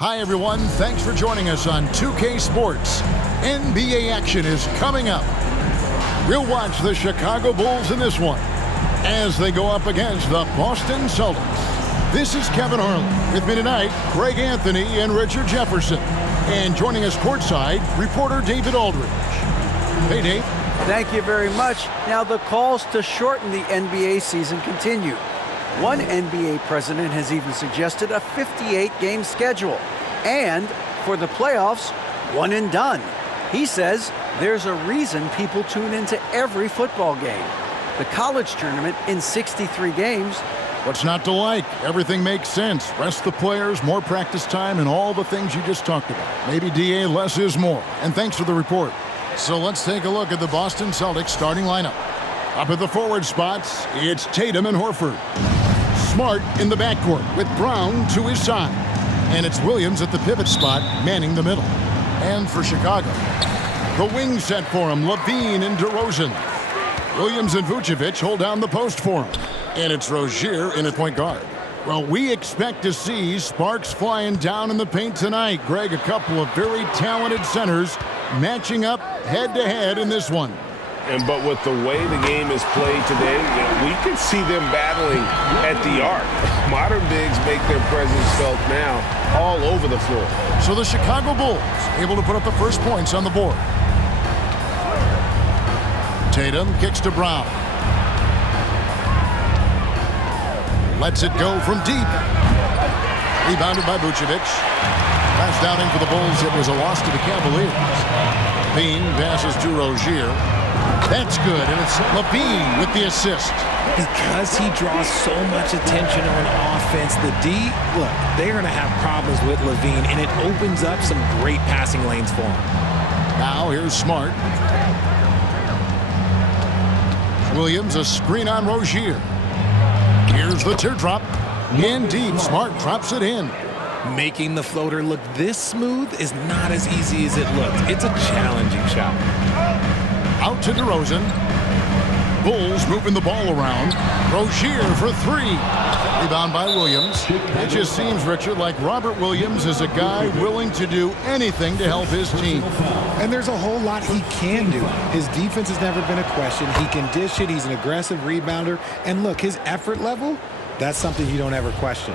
Hi, everyone. Thanks for joining us on 2K Sports. NBA action is coming up. We'll watch the Chicago Bulls in this one as they go up against the Boston Celtics. This is Kevin Harlan. With me tonight, Greg Anthony and Richard Jefferson. And joining us courtside, reporter David Aldridge. Hey, Dave. Thank you very much. Now, the calls to shorten the NBA season continue. One NBA president has even suggested a 58-game schedule. And for the playoffs, one and done. He says there's a reason people tune into every football game. The college tournament in 63 games. What's not to like? Everything makes sense. Rest the players, more practice time, and all the things you just talked about. Maybe, DA, less is more. And thanks for the report. So let's take a look at the Boston Celtics starting lineup. Up at the forward spots, it's Tatum and Horford. Smart in the backcourt with Brown to his side. And it's Williams at the pivot spot, manning the middle. And for Chicago, the wing set for him, Levine and DeRozan. Williams and Vucevic hold down the post for him. And it's Rozier in at point guard. Well, we expect to see sparks flying down in the paint tonight. Greg, a couple of very talented centers matching up head-to-head in this one. But with the way the game is played today, we can see them battling at the arc. Modern bigs make their presence felt now all over the floor. So the Chicago Bulls able to put up the first points on the board. Tatum kicks to Brown. Lets it go from deep. Rebounded by Vucevic. Last outing for the Bulls, it was a loss to the Cavaliers. Bean passes to Rozier. That's good, and it's Levine with the assist. Because he draws so much attention on offense, the D, look, they're going to have problems with Levine, and it opens up some great passing lanes for him. Now here's Smart. Williams, a screen on Rozier. Here's the teardrop. In deep, Smart drops it in. Making the floater look this smooth is not as easy as it looks. It's a challenging shot. Out to DeRozan. Bulls moving the ball around. Rozier for three. Rebound by Williams. It just seems, Richard, like Robert Williams is a guy willing to do anything to help his team. And there's a whole lot he can do. His defense has never been a question. He can dish it. He's an aggressive rebounder. And look, his effort level, that's something you don't ever question.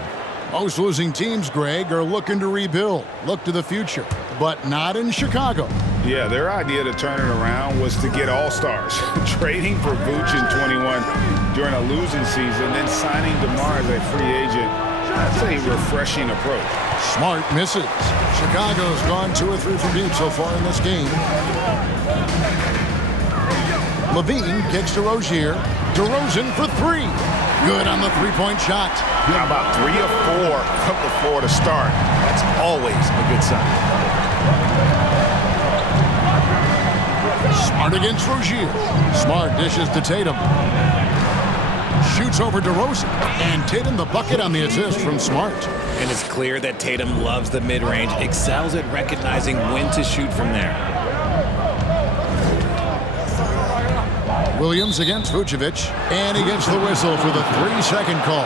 Most losing teams, Greg, are looking to rebuild, look to the future, but not in Chicago. Yeah, their idea to turn it around was to get all-stars. Trading for Vooch in 21 during a losing season, then signing DeMar as a free agent. That's a refreshing approach. Smart misses. Chicago's gone 2 or 3 from deep so far in this game. Levine kicks to Rozier. DeRozan for three. Good on the three-point shot. How about 3 or 4 from the floor to start? That's always a good sign. Smart against Rozier. Smart dishes to Tatum. Shoots over DeRozan. And Tatum the bucket on the assist from Smart. And it's clear that Tatum loves the mid-range, excels at recognizing when to shoot from there. Williams against Vucevic, and he gets the whistle for the 3-second call.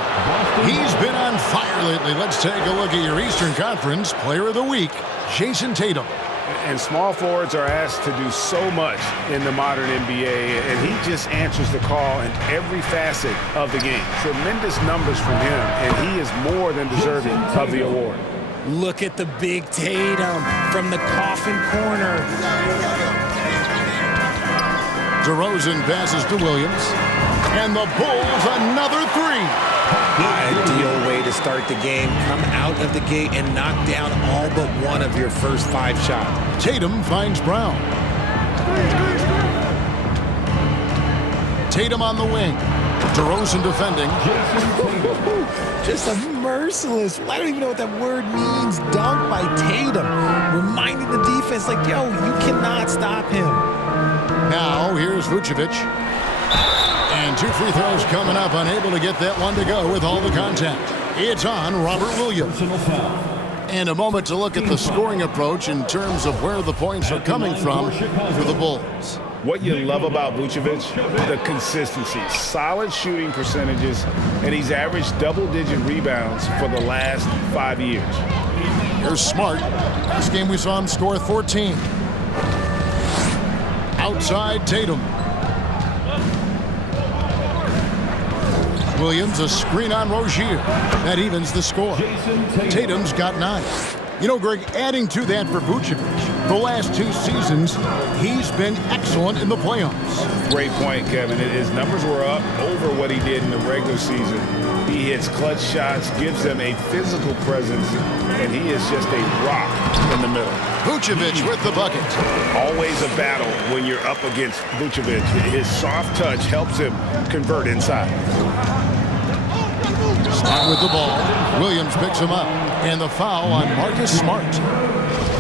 He's been on fire lately. Let's take a look at your Eastern Conference Player of the Week, Jason Tatum. And small forwards are asked to do so much in the modern NBA, and he just answers the call in every facet of the game. Tremendous numbers from him, and he is more than deserving of the award. Look at the big Tatum from the coffin corner. DeRozan passes to Williams. And the Bulls another three. Ideal way to start the game. Come out of the gate and knock down all but one of your first 5 shots. Tatum finds Brown. Tatum on the wing. DeRozan defending. Just a merciless, I don't even know what that word means, dunk by Tatum. Reminding the defense, like, yo, you cannot stop him. Now, here's Vucevic. And 2 free throws coming up, unable to get that one to go with all the contact. It's on Robert Williams. And a moment to look at the scoring approach in terms of where the points are coming from for the Bulls. What you love about Vucevic, the consistency, solid shooting percentages, and he's averaged double-digit rebounds for the last 5 years. Here's Smart. Last game we saw him score 14. Outside Tatum. Williams, a screen on Rozier. That evens the score. Tatum's got 9. You know, Greg, adding to that for Vucevic, the last 2 seasons, he's been excellent in the playoffs. Great point, Kevin. His numbers were up over what he did in the regular season. He hits clutch shots, gives them a physical presence, and he is just a rock in the middle. Vucevic with the bucket. Always a battle when you're up against Vucevic. His soft touch helps him convert inside. Smart with the ball. Williams picks him up. And the foul on Marcus Smart.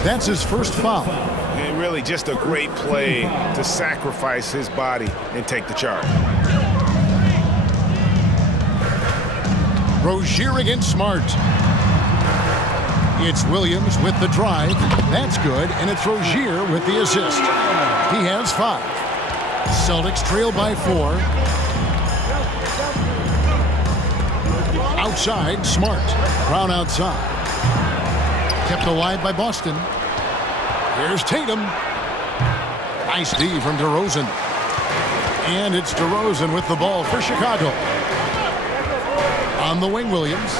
That's his first foul. And really just a great play to sacrifice his body and take the charge. Rozier against Smart. It's Williams with the drive. That's good. And it's Rozier with the assist. He has 5. Celtics trail by 4. Outside, Smart. Brown outside. Kept alive by Boston. Here's Tatum. Nice D from DeRozan. And it's DeRozan with the ball for Chicago. On the wing, Williams.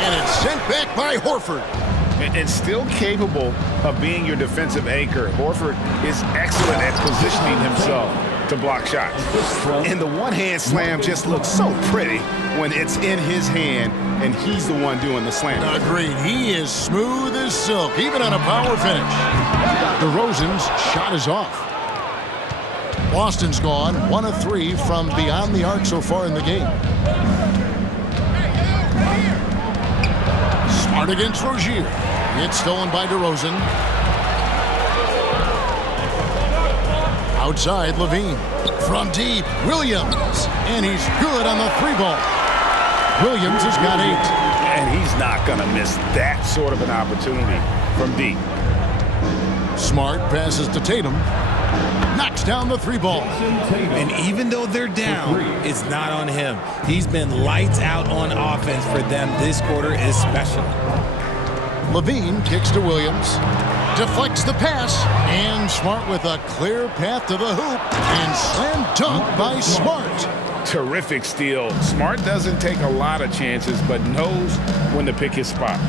And it's sent back by Horford. And still capable of being your defensive anchor. Horford is excellent at positioning himself to block shots. And the one-hand slam just looks so pretty when it's in his hand and he's the one doing the slam. Agreed. He is smooth as silk, even on a power finish. DeRozan's shot is off. Boston's gone 1 of 3 from beyond the arc so far in the game. Smart against Rozier. It's stolen by DeRozan. Outside, Levine. From deep, Williams. And he's good on the 3-ball. Williams has got 8. And he's not going to miss that sort of an opportunity from deep. Smart passes to Tatum. Knocks down the 3-ball. And even though they're down, it's not on him. He's been lights out on offense for them this quarter especially. Levine kicks to Williams. Deflects the pass. And Smart with a clear path to the hoop. And slam dunk by Smart. Terrific steal. Smart doesn't take a lot of chances, but knows when to pick his spot.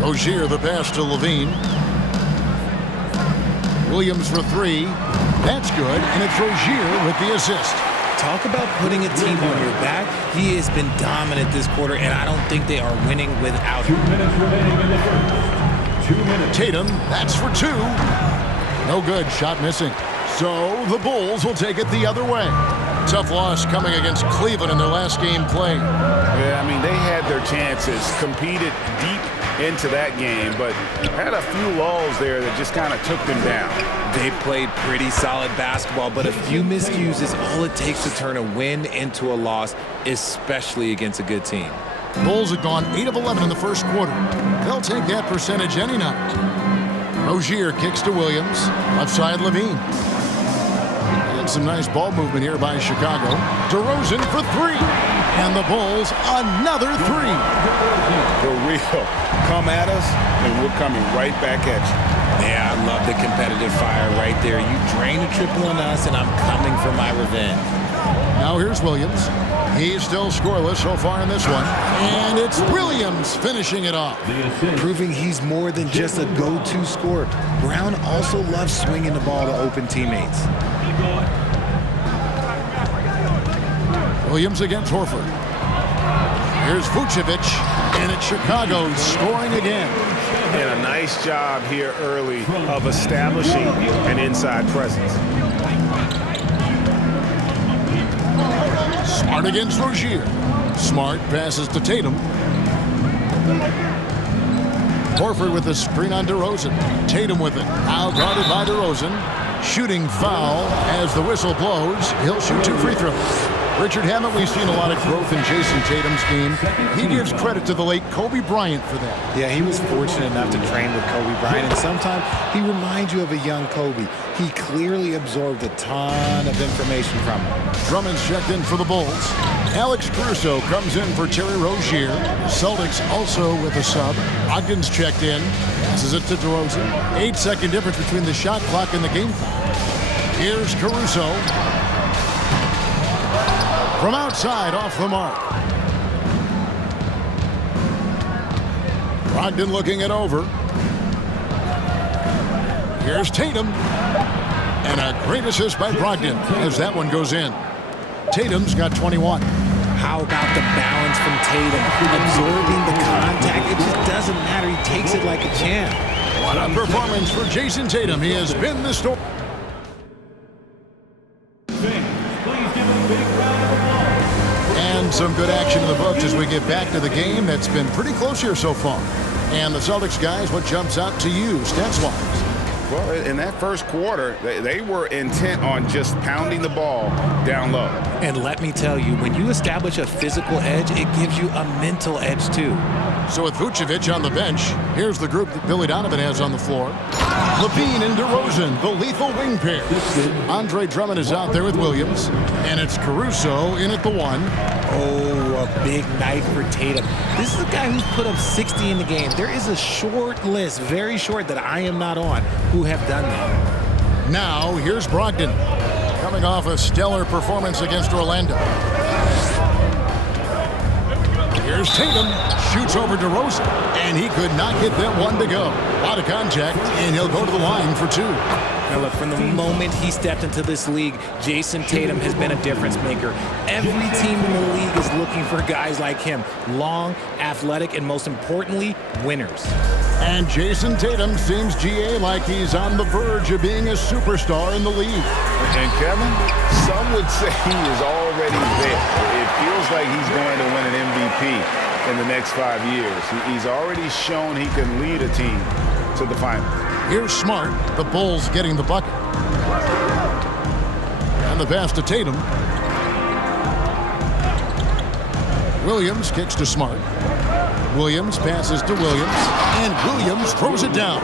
Rozier the pass to Levine. Williams for 3. That's good, and it's Rozier with the assist. Talk about putting a team on your back. He has been dominant this quarter, and I don't think they are winning without him. 2 minutes remaining in the first. 2 minutes. Tatum, that's for 2. No good, shot missing. So the Bulls will take it the other way. Tough loss coming against Cleveland in their last game played. Yeah, I mean, they had their chances, competed deep into that game, but had a few lulls there that just kind of took them down. They played pretty solid basketball, but a few miscues is all it takes to turn a win into a loss, especially against a good team. Bulls had gone 8 of 11 in the first quarter. They'll take that percentage any night. Rozier kicks to Williams. Left side, Levine. And some nice ball movement here by Chicago. DeRozan for 3. And the Bulls, another 3. The real come at us, and we're coming right back at you. Yeah, I love the competitive fire right there. You drain a triple on us, and I'm coming for my revenge. Now here's Williams. He's still scoreless so far in this one. And it's Williams finishing it off. Proving he's more than just a go-to scorer. Brown also loves swinging the ball to open teammates. Williams against Horford. Here's Vucevic, and it's Chicago scoring again. And a nice job here early of establishing an inside presence. Smart against Rozier. Smart passes to Tatum. Horford with the screen on DeRozan. Tatum with it. Now guarded by DeRozan. Shooting foul as the whistle blows. He'll shoot 2 free throws. Richard, haven't we seen a lot of growth in Jason Tatum's game? He gives credit to the late Kobe Bryant for that. Yeah, he was fortunate enough to train with Kobe Bryant, and sometimes he reminds you of a young Kobe. He clearly absorbed a ton of information from him. Drummond's checked in for the Bulls. Alex Caruso comes in for Terry Rozier. Celtics also with a sub. Ogden's checked in. Passes it to DeRozan. 8-second difference between the shot clock and the game clock. Here's Caruso. From outside, off the mark. Brogdon looking it over. Here's Tatum. And a great assist by Brogdon as that one goes in. Tatum's got 21. How about the balance from Tatum? Absorbing the contact. It just doesn't matter. He takes it like a champ. What a performance for Jason Tatum. He has been the story. And some good action in the books as we get back to the game that's been pretty close here so far. And the Celtics guys, what jumps out to you stats-wise? Well, in that first quarter, they were intent on just pounding the ball down low. And let me tell you, when you establish a physical edge, it gives you a mental edge too. So with Vucevic on the bench, here's the group that Billy Donovan has on the floor. Levine and DeRozan, the lethal wing pair. Andre Drummond is out there with Williams. And it's Caruso in at the 1. Oh, a big night for Tatum. This is a guy who's put up 60 in the game. There is a short list, very short, that I am not on, who have done that. Now, here's Brogdon, coming off a stellar performance against Orlando. Here's Tatum, shoots over DeRozan, and he could not get that one to go. A lot of contact, and he'll go to the line for 2. Now look, from the moment he stepped into this league, Jason Tatum has been a difference maker. Every team in the league is looking for guys like him. Long, athletic, and most importantly, winners. And Jason Tatum seems, GA, like he's on the verge of being a superstar in the league. And Kevin, some would say he is already there. It feels like he's going to win an MVP in the next 5 years. He's already shown he can lead a team to the finals. Here's Smart, the Bulls getting the bucket. And the pass to Tatum. Williams kicks to Smart. Williams passes to Williams, and Williams throws it down.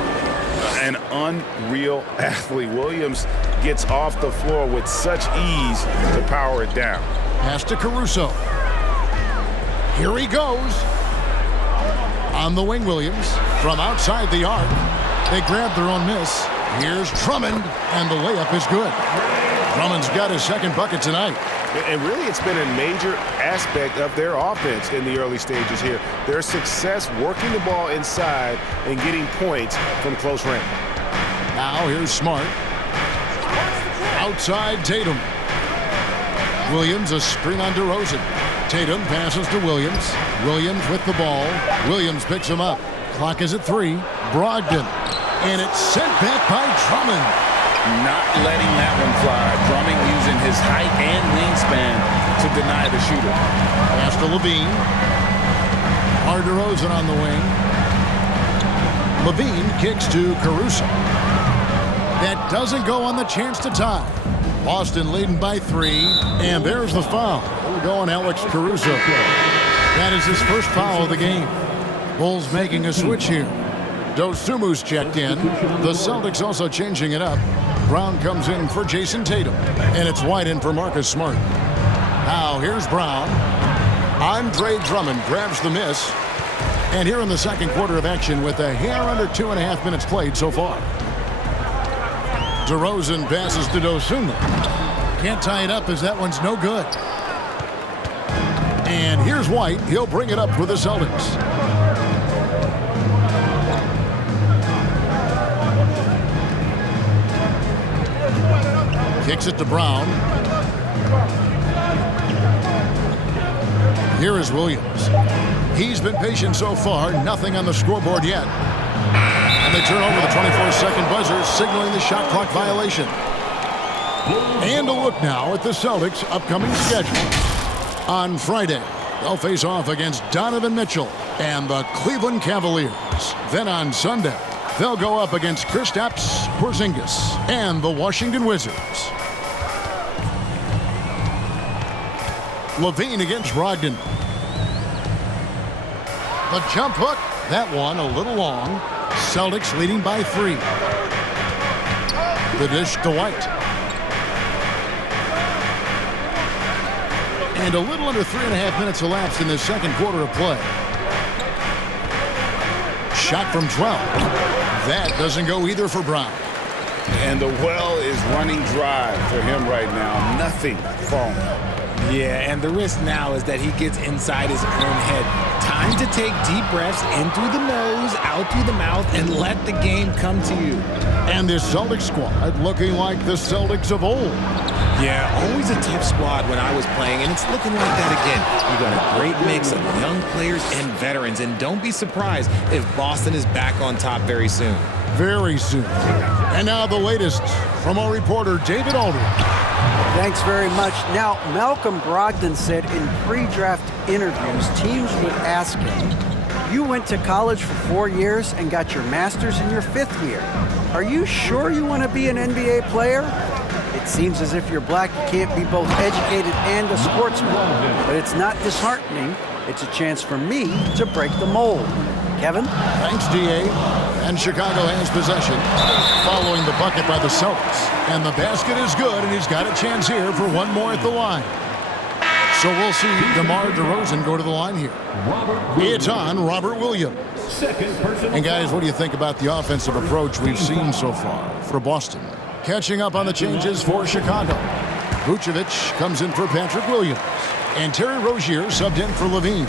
An unreal athlete. Williams gets off the floor with such ease to power it down. Pass to Caruso. Here he goes. On the wing, Williams. From outside the arc. They grab their own miss. Here's Drummond, and the layup is good. Drummond's got his second bucket tonight. And really, it's been a major aspect of their offense in the early stages here. Their success working the ball inside and getting points from close range. Now here's Smart. Outside Tatum. Williams a screen on DeRozan. Tatum passes to Williams. Williams with the ball. Williams picks him up. Clock is at 3. Brogdon. And it's sent back by Drummond. Not letting that one fly. Drummond using his height and wingspan to deny the shooter. Pass to Levine. DeRozan on the wing. Levine kicks to Caruso. That doesn't go on the chance to tie. Boston leading by 3. And there's the foul. We'll go on Alex Caruso. That is his first foul of the game. Bulls making a switch here. Dosumu's checked in. The Celtics also changing it up. Brown comes in for Jason Tatum. And it's wide in for Marcus Smart. Now here's Brown. Andre Drummond grabs the miss. And here in the second quarter of action with a hair under 2.5 minutes played so far. DeRozan passes to Dosunmu. Can't tie it up as that one's no good. And here's White. He'll bring it up for the Celtics. Kicks it to Brown. Here is Williams. He's been patient so far. Nothing on the scoreboard yet. And they turn over the 24-second buzzer, signaling the shot clock violation. And a look now at the Celtics' upcoming schedule. On Friday, they'll face off against Donovan Mitchell and the Cleveland Cavaliers. Then on Sunday, they'll go up against Kristaps Porzingis and the Washington Wizards. Levine against Brogdon. The jump hook. That one a little long. Celtics leading by 3. The dish to White. And a little under 3.5 minutes elapsed in the second quarter of play. Shot from 12. That doesn't go either for Brown. And the well is running dry for him right now. Nothing falling. Yeah, and the risk now is that he gets inside his own head. Time to take deep breaths in through the nose, out through the mouth, and let the game come to you. And this Celtics squad looking like the Celtics of old. Yeah, always a tough squad when I was playing, and it's looking like that again. You got a great mix of young players and veterans, and don't be surprised if Boston is back on top very soon. Very soon. And now the latest from our reporter, David Aldridge. Thanks very much. Now, Malcolm Brogdon said in pre-draft interviews, teams would ask him, you went to college for 4 years and got your master's in your 5th year. Are you sure you want to be an NBA player? It seems as if you're black, you can't be both educated and a sportsman. But it's not disheartening. It's a chance for me to break the mold. Kevin? Thanks, D.A. And Chicago has possession, following the bucket by the Celtics. And the basket is good, and he's got a chance here for one more at the line. So we'll see DeMar DeRozan go to the line here. It's on Robert Williams. And guys, what do you think about the offensive approach we've seen so far for Boston? Catching up on the changes for Chicago. Vucevic comes in for Patrick Williams. And Terry Rozier subbed in for Levine.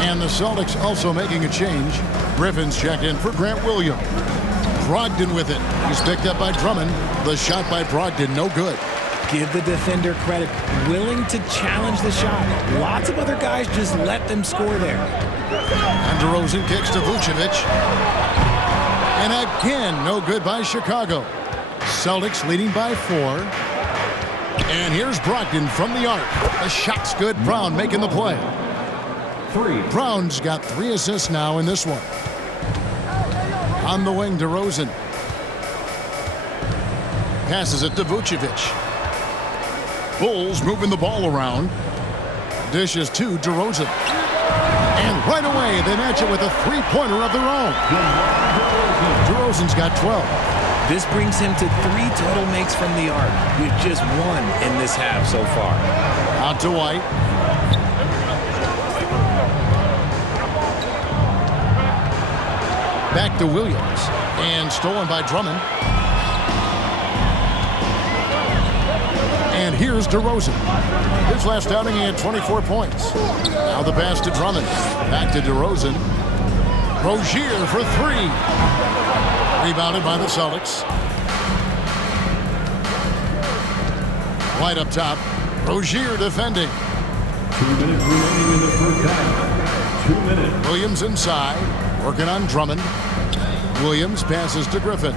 And the Celtics also making a change. Griffin's checked in for Grant Williams. Brogdon with it. He's picked up by Drummond. The shot by Brogdon, no good. Give the defender credit. Willing to challenge the shot. Lots of other guys just let them score there. And DeRozan kicks to Vucevic. And again, no good by Chicago. Celtics leading by 4. And here's Brogdon from the arc. The shot's good. Brown making the play. Brown's got 3 assists now in this one. On the wing, DeRozan. Passes it to Vucevic. Bulls moving the ball around. Dishes to DeRozan. And right away, they match it with a 3-pointer of their own. DeRozan's got 12. This brings him to 3 total makes from the arc, with just 1 in this half so far. Out to White. Back to Williams. And stolen by Drummond. And here's DeRozan. His last outing, he had 24 points. Now the pass to Drummond. Back to DeRozan. Rozier for 3. Rebounded by the Celtics. White up top. Rozier defending. 2 minutes remaining in the first half. 2 minutes. Williams inside. Working on Drummond. Williams passes to Griffin.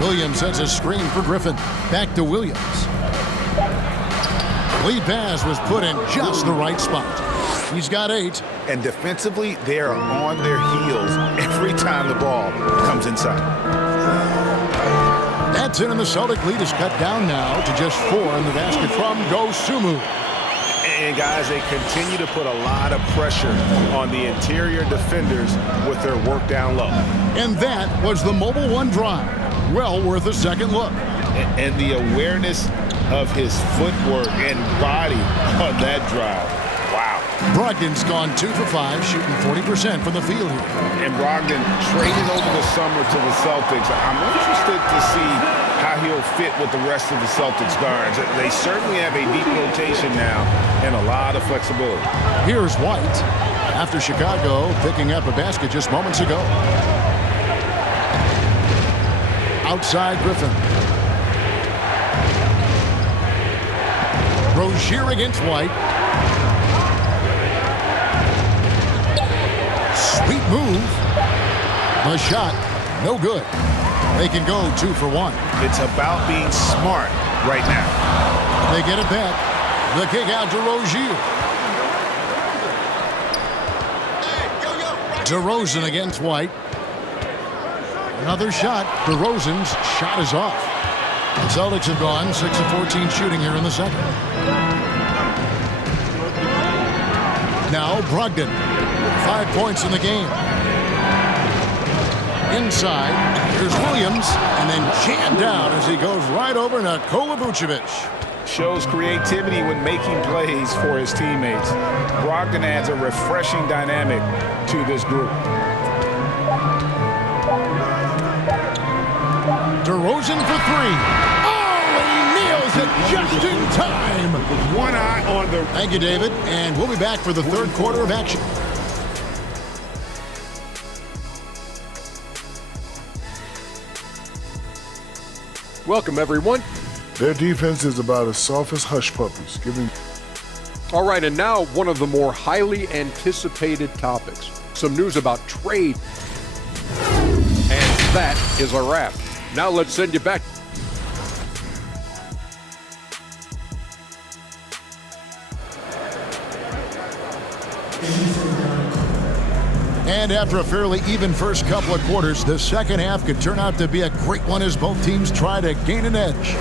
Williams sets a screen for Griffin. Back to Williams. Lead pass was put in just the right spot. He's got 8. And defensively, they are on their heels every time the ball comes inside. That's it, and the Celtic lead is cut down now to just 4 in the basket from Dosunmu. And guys, they continue to put a lot of pressure on the interior defenders with their work down low. And that was the Mobile One drive. Well worth a second look. And the awareness of his footwork and body on that drive. Wow. Brogdon's gone 2 for 5, shooting 40% from the field here. And Brogdon traded over the summer to the Celtics. I'm interested to see how he'll fit with the rest of the Celtics guards. They certainly have a deep rotation now and a lot of flexibility. Here's White after Chicago picking up a basket just moments ago. Outside Griffin. Rozier against White. Sweet move. The shot, no good. They can go 2 for 1. It's about being smart right now. They get it back. The kick out to Rozier. DeRozan against White. Another shot. DeRozan's shot is off. The Celtics have gone 6 of 14 shooting here in the second. Now Brogdon. 5 points in the game. Inside, here's Williams, and then jammed down as he goes right over Nikola Vucevic. Shows creativity when making plays for his teammates. Brogdon adds a refreshing dynamic to this group. DeRozan for three. Oh, he nails it just in time. With one eye on the... Thank you, David, and we'll be back for the third quarter of action. Welcome, everyone. Their defense is about as soft as hush puppies. All right, and now one of the more highly anticipated topics. Some news about trade. And that is a wrap. Now let's send you back. And after a fairly even first couple of quarters, the second half could turn out to be a great one as both teams try to gain an edge.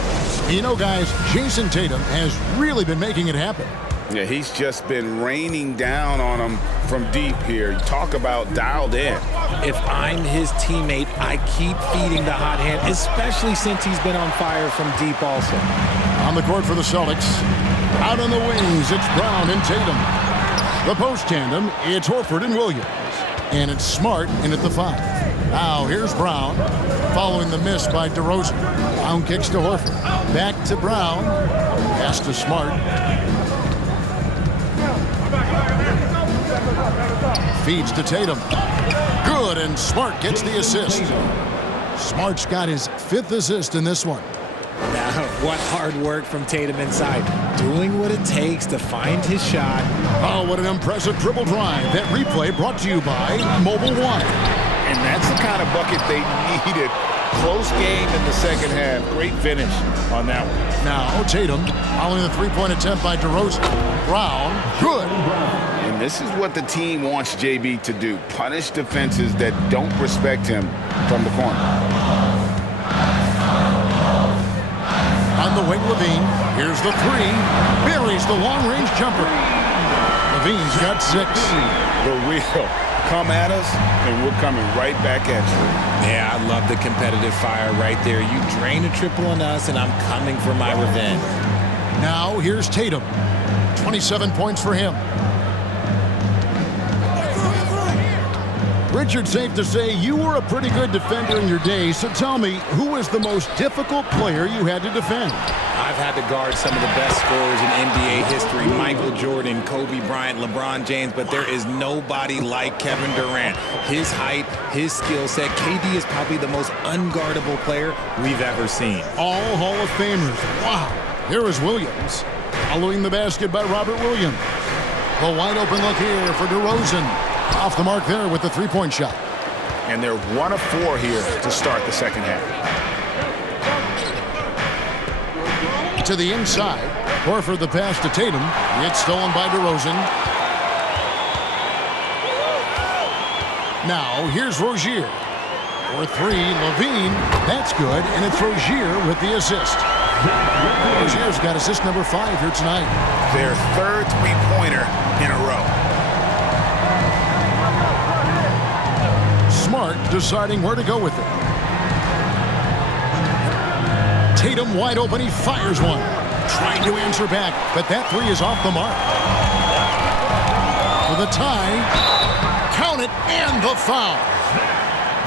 You know, guys, Jason Tatum has really been making it happen. Yeah, he's just been raining down on him from deep here. You talk about dialed in. If I'm his teammate, I keep feeding the hot hand, especially since he's been on fire from deep also. On the court for the Celtics. Out on the wings, it's Brown and Tatum. The post tandem, it's Horford and Williams. And it's Smart in at the 5. Now here's Brown, following the miss by DeRozan. Brown kicks to Horford. Back to Brown. Pass to Smart. Feeds to Tatum. Good, and Smart gets the assist. Smart's got his 5th assist in this one. Now, what hard work from Tatum inside. Doing what it takes to find his shot. Oh, what an impressive dribble drive. That replay brought to you by Mobile One. And that's the kind of bucket they needed. Close game in the second half. Great finish on that one. Now Tatum following the three-point attempt by DeRozan. Brown, good. And this is what the team wants JB to do. Punish defenses that don't respect him from the corner. On the wing, Levine. Here's the 3. Buries the long-range jumper. Levine's got 6. The real. Come at us, and we're coming right back at you. Yeah, I love the competitive fire right there. You drain a triple on us, and I'm coming for my revenge. Now here's Tatum. 27 points for him. Richard, safe to say you were a pretty good defender in your day, so tell me, who was the most difficult player you had to defend? I've had to guard some of the best scorers in NBA history. Michael Jordan, Kobe Bryant, LeBron James, but there is nobody like Kevin Durant. His height, his skill set. KD is probably the most unguardable player we've ever seen. All Hall of Famers. Wow. Here is Williams. Following the basket by Robert Williams. The wide open look here for DeRozan. Off the mark there with the three-point shot. And they're 1 of 4 here to start the second half. To the inside. Horford the pass to Tatum. It's stolen by DeRozan. Now here's Rozier. For 3, Levine. That's good, and it's Rozier with the assist. Rozier's got assist number 5 here tonight. Their 3rd three-pointer in a row. Smart deciding where to go with it. Tatum wide open, he fires one. Trying to answer back, but that 3 is off the mark. For the tie, count it, and the foul.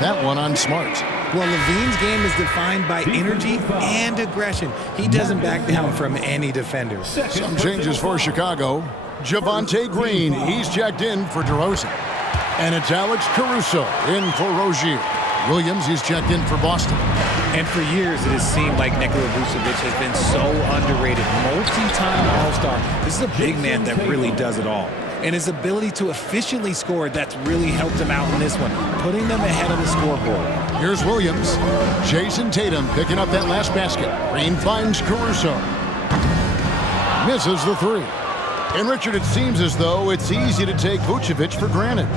That one on Smart. Well, Levine's game is defined by energy and aggression. He doesn't back down from any defender. Some changes for Chicago. Javonte Green, he's checked in for DeRozan. And it's Alex Caruso in for Rozier. Williams, he's checked in for Boston. And for years, it has seemed like Nikola Vucevic has been so underrated. Multi-time All-Star. This is a big man that really does it all. And his ability to efficiently score, that's really helped him out in this one, putting them ahead of the scoreboard. Here's Williams. Jason Tatum picking up that last basket. Green finds Caruso. Misses the 3. And Richard, it seems as though it's easy to take Vucevic for granted.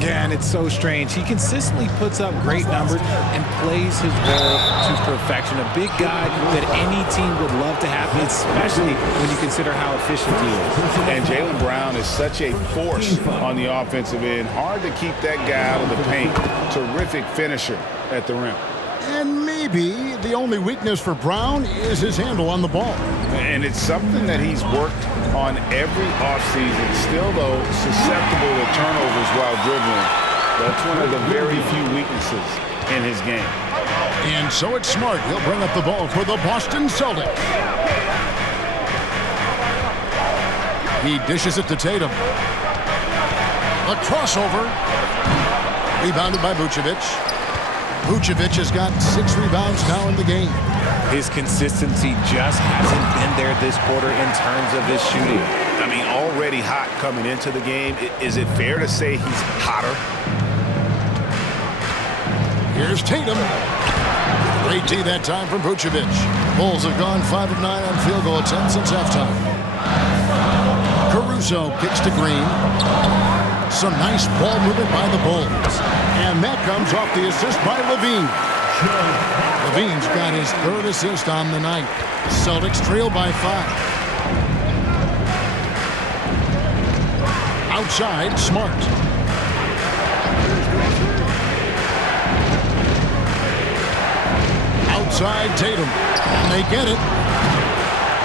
Yeah, and it's so strange. He consistently puts up great numbers and plays his role to perfection. A big guy that any team would love to have, especially when you consider how efficient he is. And Jaylen Brown is such a force on the offensive end. Hard to keep that guy out of the paint. Terrific finisher at the rim. And maybe the only weakness for Brown is his handle on the ball. And it's something that he's worked on every offseason. Still, though, susceptible to turnovers while dribbling. That's one of the very few weaknesses in his game. And so it's Smart. He'll bring up the ball for the Boston Celtics. He dishes it to Tatum. A crossover. Rebounded by Vucevic. Vucevic has got 6 rebounds now in the game. His consistency just hasn't been there this quarter in terms of his shooting. I mean, already hot coming into the game. Is it fair to say he's hotter? Here's Tatum. Great D that time from Vucevic. Bulls have gone 5 of 9 on field goal attempts since halftime. Caruso kicks to Green. Some nice ball movement by the Bulls. And that comes off the assist by Levine. Levine's got his 3rd assist on the night. Celtics trail by 5. Outside, Smart. Outside, Tatum. And they get it.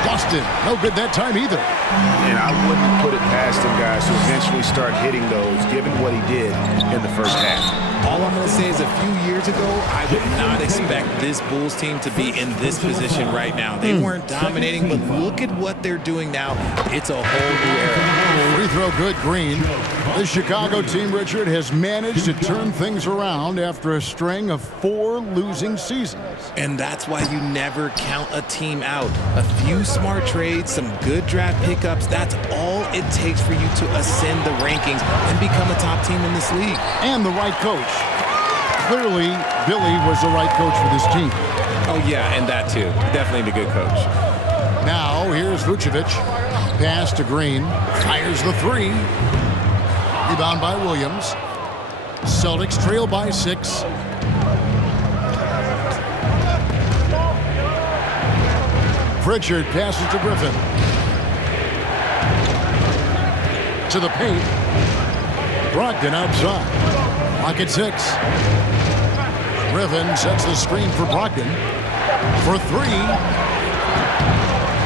Boston, no good that time either. And I wouldn't put it past him, guys, to eventually start hitting those, given what he did in the first half. All I'm going to say is a few years ago, I would not expect this Bulls team to be in this position right now. They weren't dominating, but look at what they're doing now. It's a whole new era. Free throw good, Green. The Chicago team, Richard, has managed to turn things around after a string of 4 losing seasons. And that's why you never count a team out. A few smart trades, some good draft pickups, that's all it takes for you to ascend the rankings and become a top team in this league. And the right coach. Clearly, Billy was the right coach for this team. Oh, yeah, and that too. Definitely the good coach. Now, here's Vucevic. Pass to Green. Fires the 3. Rebound by Williams. Celtics trail by 6. Pritchard passes to Griffin. To the paint. Brogdon outside. Lock at 6. Griffin sets the screen for Brogdon. For 3.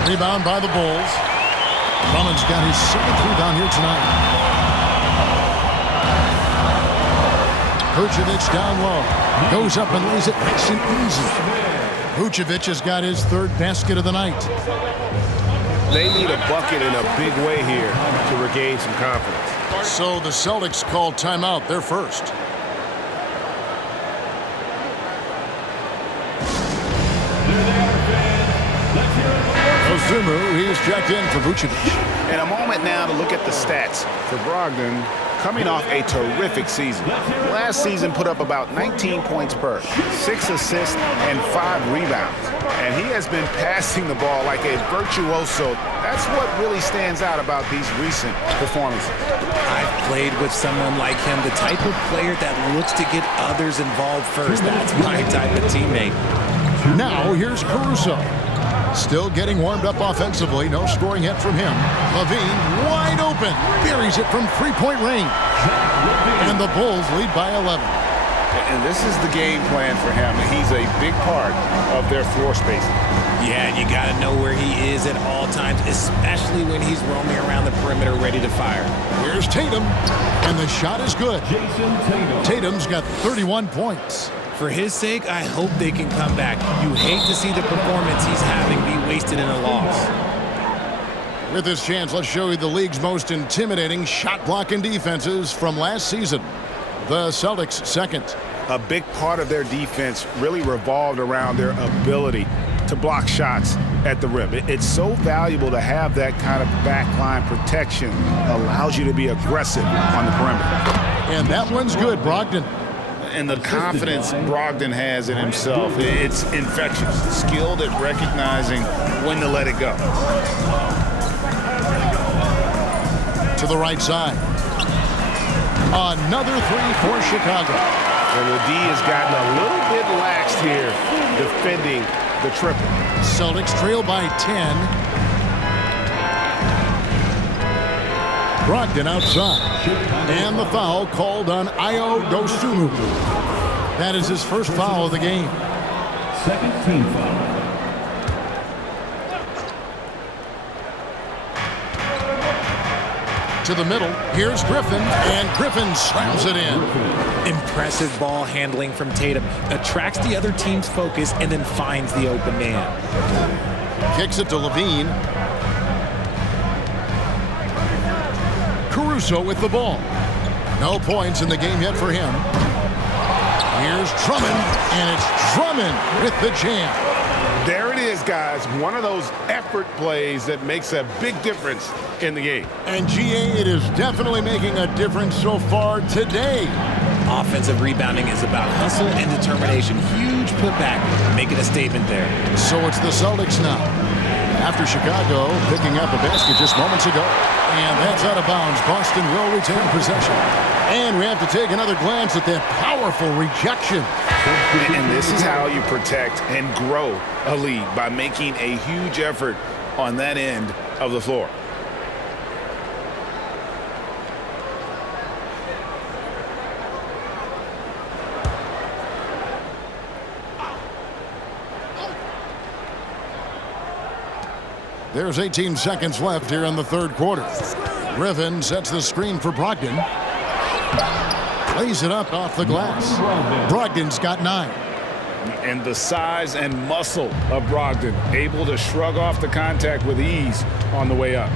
Rebound by the Bulls. Drummond's got his 7th rebound here tonight. Vucevic down low. Goes up and lays it nice and easy. Vucevic has got his 3rd basket of the night. They need a bucket in a big way here to regain some confidence. So the Celtics called timeout. They're first. Ozumu, he's checked in for Vucevic. And a moment now to look at the stats for Brogdon, coming off a terrific season. Last season put up about 19 points per, 6 assists, and 5 rebounds. And he has been passing the ball like a virtuoso. That's what really stands out about these recent performances. I've played with someone like him, the type of player that looks to get others involved first. That's my type of teammate. Now here's Caruso. Still getting warmed up offensively. No scoring hit from him. Levine wide open. Buries it from 3-point range. And the Bulls lead by 11. And this is the game plan for him. He's a big part of their floor spacing. Yeah, and you got to know where he is at all times, especially when he's roaming around the perimeter ready to fire. Here's Tatum. And the shot is good. Tatum's got 31 points. For his sake, I hope they can come back. You hate to see the performance he's having be wasted in a loss. With this chance, let's show you the league's most intimidating shot blocking defenses from last season. The Celtics second. A big part of their defense really revolved around their ability to block shots at the rim. It's so valuable to have that kind of backline protection. Allows you to be aggressive on the perimeter. And that one's good, Brogdon. And the confidence Brogdon has in himself, it's infectious. Skilled at recognizing when to let it go. To the right side. Another three for Chicago. And the D has gotten a little bit laxed here defending the triple. Celtics trail by 10. Brogdon outside. And the foul called on Ayo Dosunmu. That is his first foul of the game. Second team foul. To the middle. Here's Griffin. And Griffin slams it in. Impressive ball handling from Tatum. Attracts the other team's focus and then finds the open man. Kicks it to Levine. Caruso with the ball. No points in the game yet for him. Here's Drummond, and it's Drummond with the jam. There it is, guys. One of those effort plays that makes a big difference in the game. And GA, it is definitely making a difference so far today. Offensive rebounding is about hustle and determination. Huge putback, making a statement there. So it's the Celtics now. After Chicago picking up a basket just moments ago. And that's out of bounds. Boston will retain possession. And we have to take another glance at that powerful rejection. And this is how you protect and grow a lead, by making a huge effort on that end of the floor. There's 18 seconds left here in the third quarter. Griffin sets the screen for Brogdon. Plays it up off the glass. Brogdon's got 9. And the size and muscle of Brogdon, able to shrug off the contact with ease on the way up.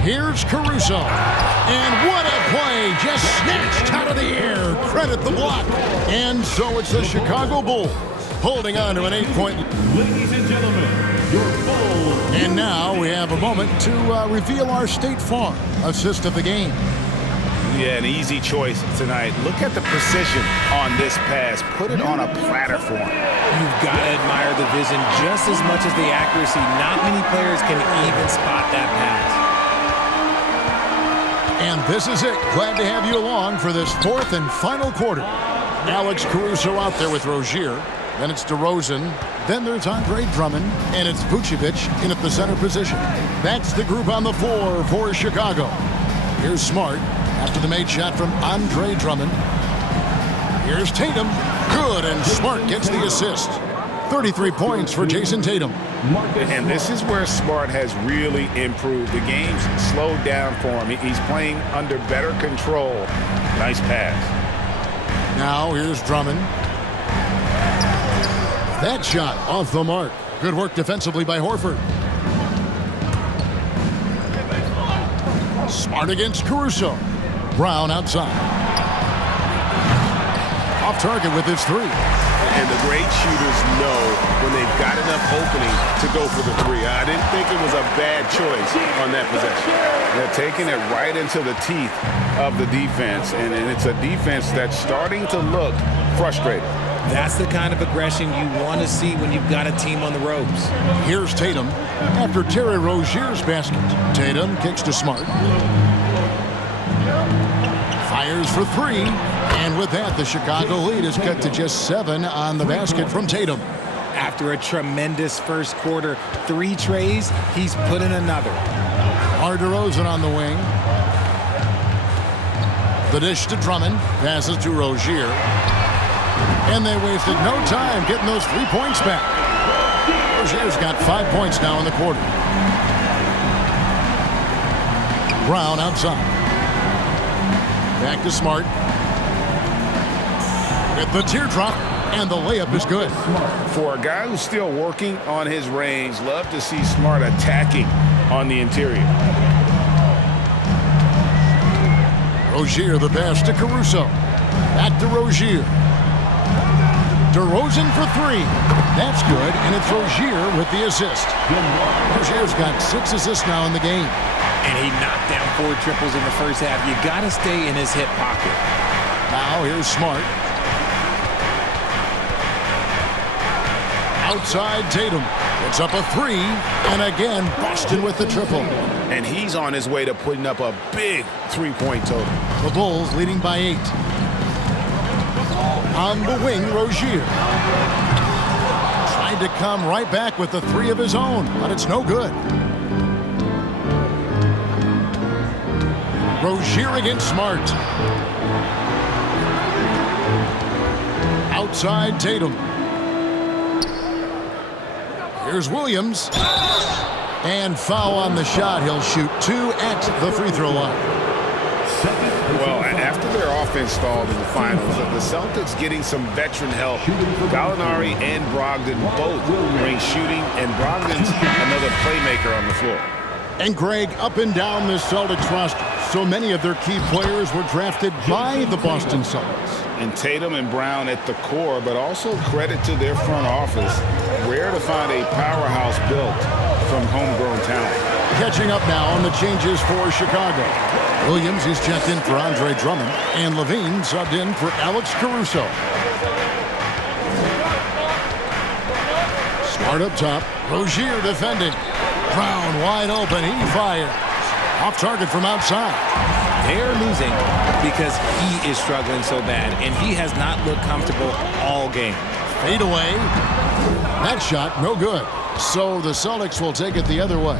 Here's Caruso. And what a play, just snatched out of the air. Credit the block. And so it's the Chicago Bulls holding on to an 8-point. Ladies and gentlemen, your Bulls. And now we have a moment to reveal our State Farm assist of the game. Yeah, an easy choice tonight. Look at the precision on this pass. Put it on a platter for him. You've got to admire the vision just as much as the accuracy. Not many players can even spot that pass. And this is it. Glad to have you along for this fourth and final quarter. Alex Caruso out there with Rozier. Then it's DeRozan. Then there's Andre Drummond. And it's Vucevic in at the center position. That's the group on the floor for Chicago. Here's Smart after the made shot from Andre Drummond. Here's Tatum. Good, and Smart gets the assist. 33 points for Jason Tatum. And this is where Smart has really improved. The game's slowed down for him. He's playing under better control. Nice pass. Now here's Drummond. That shot off the mark. Good work defensively by Horford. Smart against Caruso. Brown outside. Off target with his three. And the great shooters know when they've got enough opening to go for the three. I didn't think it was a bad choice on that possession. They're taking it right into the teeth of the defense, and it's a defense that's starting to look frustrated. That's the kind of aggression you want to see when you've got a team on the ropes. Here's Tatum after Terry Rozier's basket. Tatum kicks to Smart. Fires for three. And with that, the Chicago lead is cut to just 7 on the basket from Tatum. After a tremendous first quarter, 3 trays, he's put in another. DeRozan on the wing. The dish to Drummond. Passes to Rozier. And they wasted no time getting those 3 points back. Rozier's got 5 points now in the quarter. Brown outside. Back to Smart. With the teardrop, and the layup is good. For a guy who's still working on his range, love to see Smart attacking on the interior. Rozier the pass to Caruso. Back to Rozier. DeRozan for 3. That's good, and it's Rozier with the assist. Rozier's got 6 assists now in the game. And he knocked down 4 triples in the first half. You got to stay in his hip pocket. Now here's Smart. Outside Tatum. It's up a three, and again, Boston with the triple. And he's on his way to putting up a big three-point total. The Bulls leading by 8. On the wing, Rozier. Tried to come right back with the three of his own, but it's no good. Rozier against Smart. Outside Tatum. Here's Williams. And foul on the shot. He'll shoot 2 at the free throw line. Well, after their offense stalled in the finals, the Celtics getting some veteran help. Gallinari and Brogdon both bring shooting, and Brogdon's another playmaker on the floor. And Greg, up and down this Celtics roster, so many of their key players were drafted by the Boston Celtics. And Tatum and Brown at the core, but also credit to their front office. Rare to find a powerhouse built from homegrown talent. Catching up now on the changes for Chicago. Williams is checked in for Andre Drummond, and Levine subbed in for Alex Caruso. Smart up top. Rozier defending. Brown wide open. He fires. Off target from outside. They're losing because he is struggling so bad, and he has not looked comfortable all game. Fade away. That shot, no good. So the Celtics will take it the other way.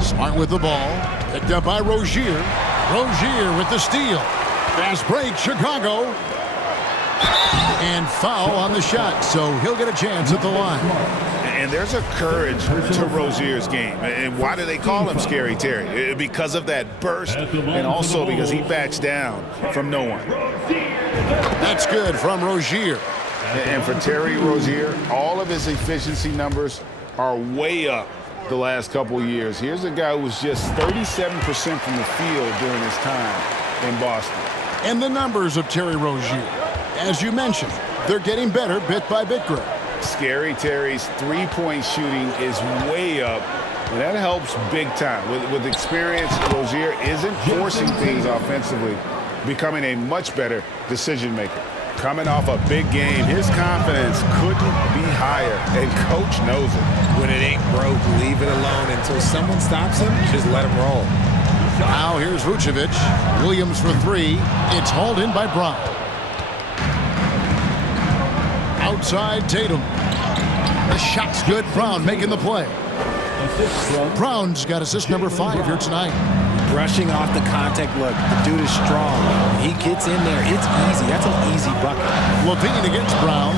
Smart with the ball. Picked up by Rozier. Rozier with the steal. Fast break, Chicago. And foul on the shot, so he'll get a chance at the line. And there's a courage to Rozier's game. And why do they call him Scary Terry? Because of that burst, and also because he backs down from no one. That's good from Rozier. And for Terry Rozier, all of his efficiency numbers are way up the last couple years. Here's a guy who was just 37% from the field during his time in Boston. And the numbers of Terry Rozier, as you mentioned, they're getting better bit by bit, Greg. Scary Terry's three-point shooting is way up, and that helps big time. With experience, Rozier isn't forcing things offensively, becoming a much better decision maker. Coming off a big game, his confidence couldn't be higher, and coach knows it. When it ain't broke, leave it alone until someone stops him. Just let him roll. Now here's Vucevic. Williams for three. It's hauled in by Brown. Outside Tatum. The shot's good. Brown making the play. Brown's got assist number 5 here tonight. Brushing off the contact look. The dude is strong. He gets in there. It's easy. That's an easy bucket. Levine against Brown.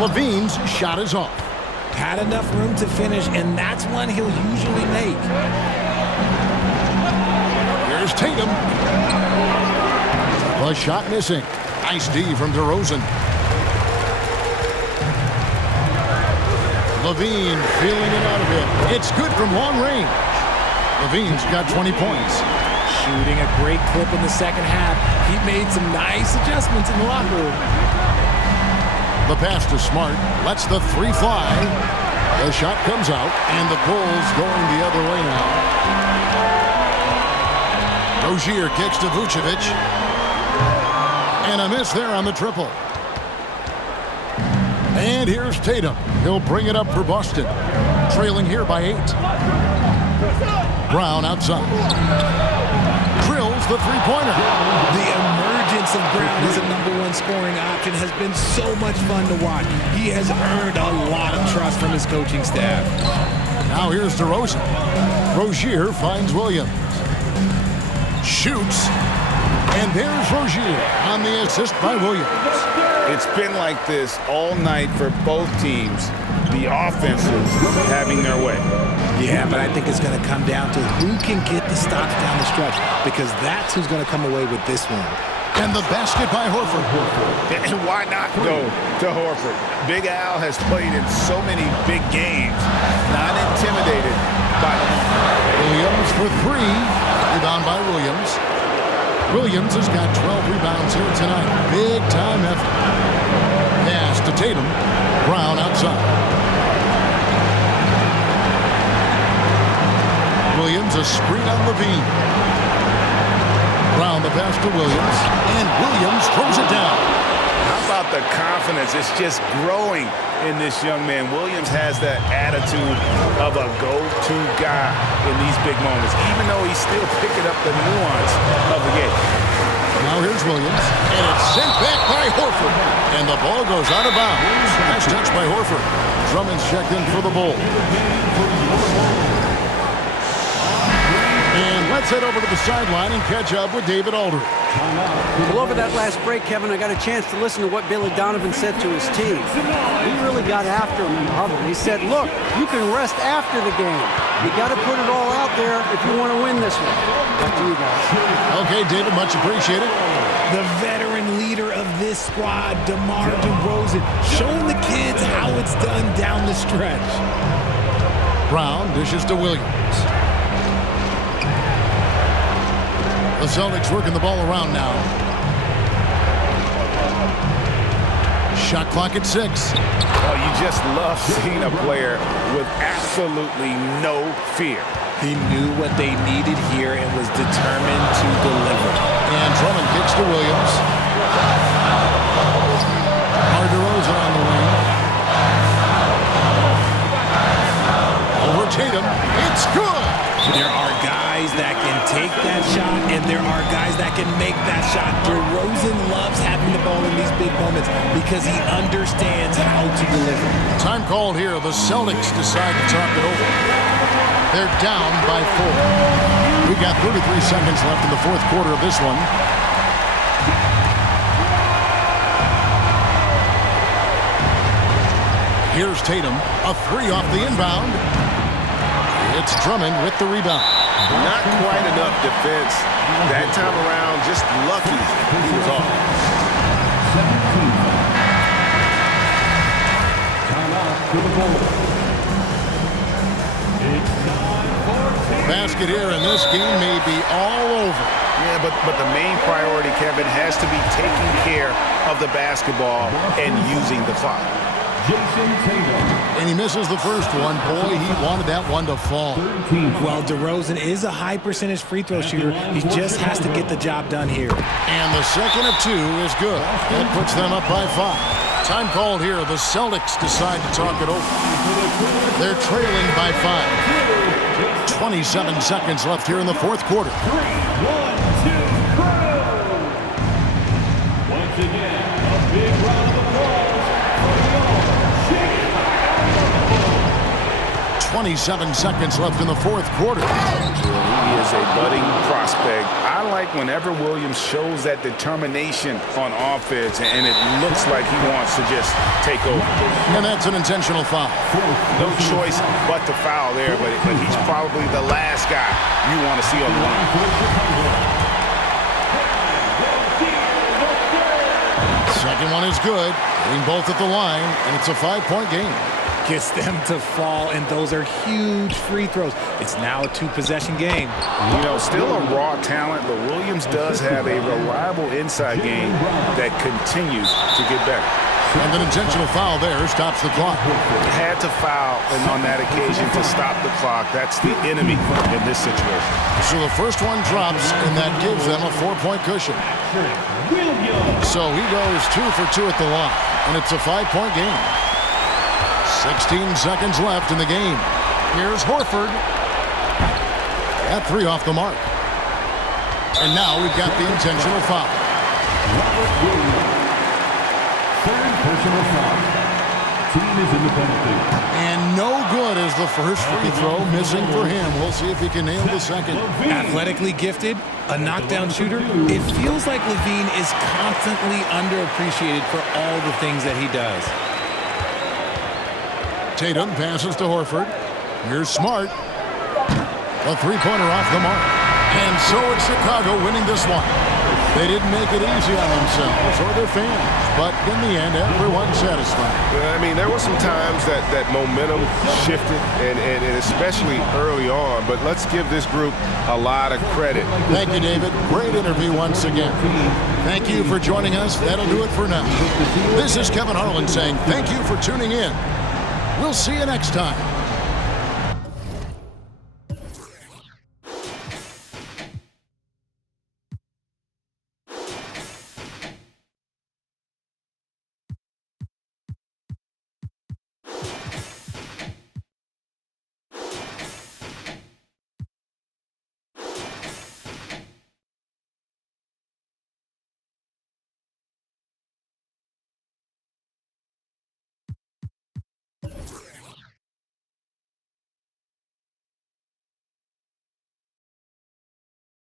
Levine's shot is off. Had enough room to finish, and that's one he'll usually make. Here's Tatum. The shot missing. Nice D from DeRozan. Levine feeling it out of it. It's good from long range. Levine's got 20 points. Shooting a great clip in the second half. He made some nice adjustments in the locker room. The pass to Smart. Lets the three fly. The shot comes out, and the Bulls going the other way now. Rozier kicks to Vucevic. And a miss there on the triple. And here's Tatum. He'll bring it up for Boston. Trailing here by 8. Brown outside. Drills the three-pointer. The emergence of Brown as a #1 scoring option has been so much fun to watch. He has earned a lot of trust from his coaching staff. Now here's DeRozan. Rozier finds Williams. Shoots. And there's Rozier on the assist by Williams. It's been like this all night for both teams. The offenses having their way. Yeah, but I think it's going to come down to who can get the stops down the stretch, because that's who's going to come away with this one. And the basket by Horford. And why not go to Horford? Big Al has played in so many big games, not intimidated by the moment. Williams for 3. Rebound by Williams. Williams has got 12 rebounds here tonight. Big time effort. Pass to Tatum. Brown outside. Williams a screen on Levine. Brown the pass to Williams. And Williams throws it down. How about the confidence. It's just growing in this young man. Williams has that attitude of a go-to guy in these big moments, even though he's still picking up the nuance of the game. Now here's Williams, and it's sent back by Horford. And the ball goes out of bounds. Nice touch by Horford. Drummond's checked in for the Bulls. And let's head over to the sideline and catch up with David Aldridge. Well, over that last break, Kevin, I got a chance to listen to what Billy Donovan said to his team. He really got after him in the huddle. He said, look, you can rest after the game. You got to put it all out there if you want to win this one. Back to you guys. Okay, David, much appreciated. The veteran leader of this squad, DeMar DeRozan, showing the kids how it's done down the stretch. Brown dishes to Williams. The Celtics working the ball around now. Shot clock at 6. Oh, you just love seeing a player with absolutely no fear. He knew what they needed here and was determined to deliver. And Drummond kicks to Williams. DeRozan on the wing. Over Tatum. It's good. There are guys that can take that shot, and there are guys that can make that shot. DeRozan loves having the ball in these big moments because he understands how to deliver. Time called here. The Celtics decide to talk it over. They're down by 4. We got 33 seconds left in the fourth quarter of this one. Here's Tatum. A 3 off the inbound. It's Drummond with the rebound. Not quite enough defense that time around. Just lucky he was off. Basket here, and this game may be all over. Yeah, but the main priority, Kevin, has to be taking care of the basketball and using the clock. And he misses the first one. Boy, he wanted that one to fall. Well, DeRozan is a high percentage free throw shooter. He just has to get the job done here. And the second of 2 is good. That puts them up by 5. Time called here. The Celtics decide to talk it over. They're trailing by 5. 27 seconds left here in the fourth quarter. 3, 1, 2, once again, a big round of applause. 27 seconds left in the fourth quarter. He is a budding prospect. I like whenever Williams shows that determination on offense, and it looks like he wants to just take over. And that's an intentional foul. No choice but to foul there, but he's probably the last guy you want to see on the line. Second one is good. Hitting both at the line, and it's a 5-point game. Gets them to fall, and those are huge free throws. It's now a 2-possession game. You know, still a raw talent, but Williams does have a reliable inside game that continues to get better. And an intentional foul there stops the clock. Had to foul on that occasion to stop the clock. That's the enemy in this situation. So the first one drops, and that gives them a 4-point cushion. So he goes 2 for 2 at the line, and it's a 5-point game. 16 seconds left in the game. Here's Horford. That 3 off the mark. And now we've got the intentional foul. Third personal foul. Team is in the penalty. And no good as the first free throw, missing for him. We'll see if he can nail the second. Athletically gifted, a knockdown shooter. It feels like Levine is constantly underappreciated for all the things that he does. Tatum passes to Horford. Here's Smart. A 3-pointer off the mark. And so it's Chicago winning this one. They didn't make it easy on themselves or their fans, but in the end, everyone's satisfied. I mean, there were some times that momentum shifted, and especially early on, but let's give this group a lot of credit. Thank you, David. Great interview once again. Thank you for joining us. That'll do it for now. This is Kevin Harlan saying thank you for tuning in. We'll see you next time.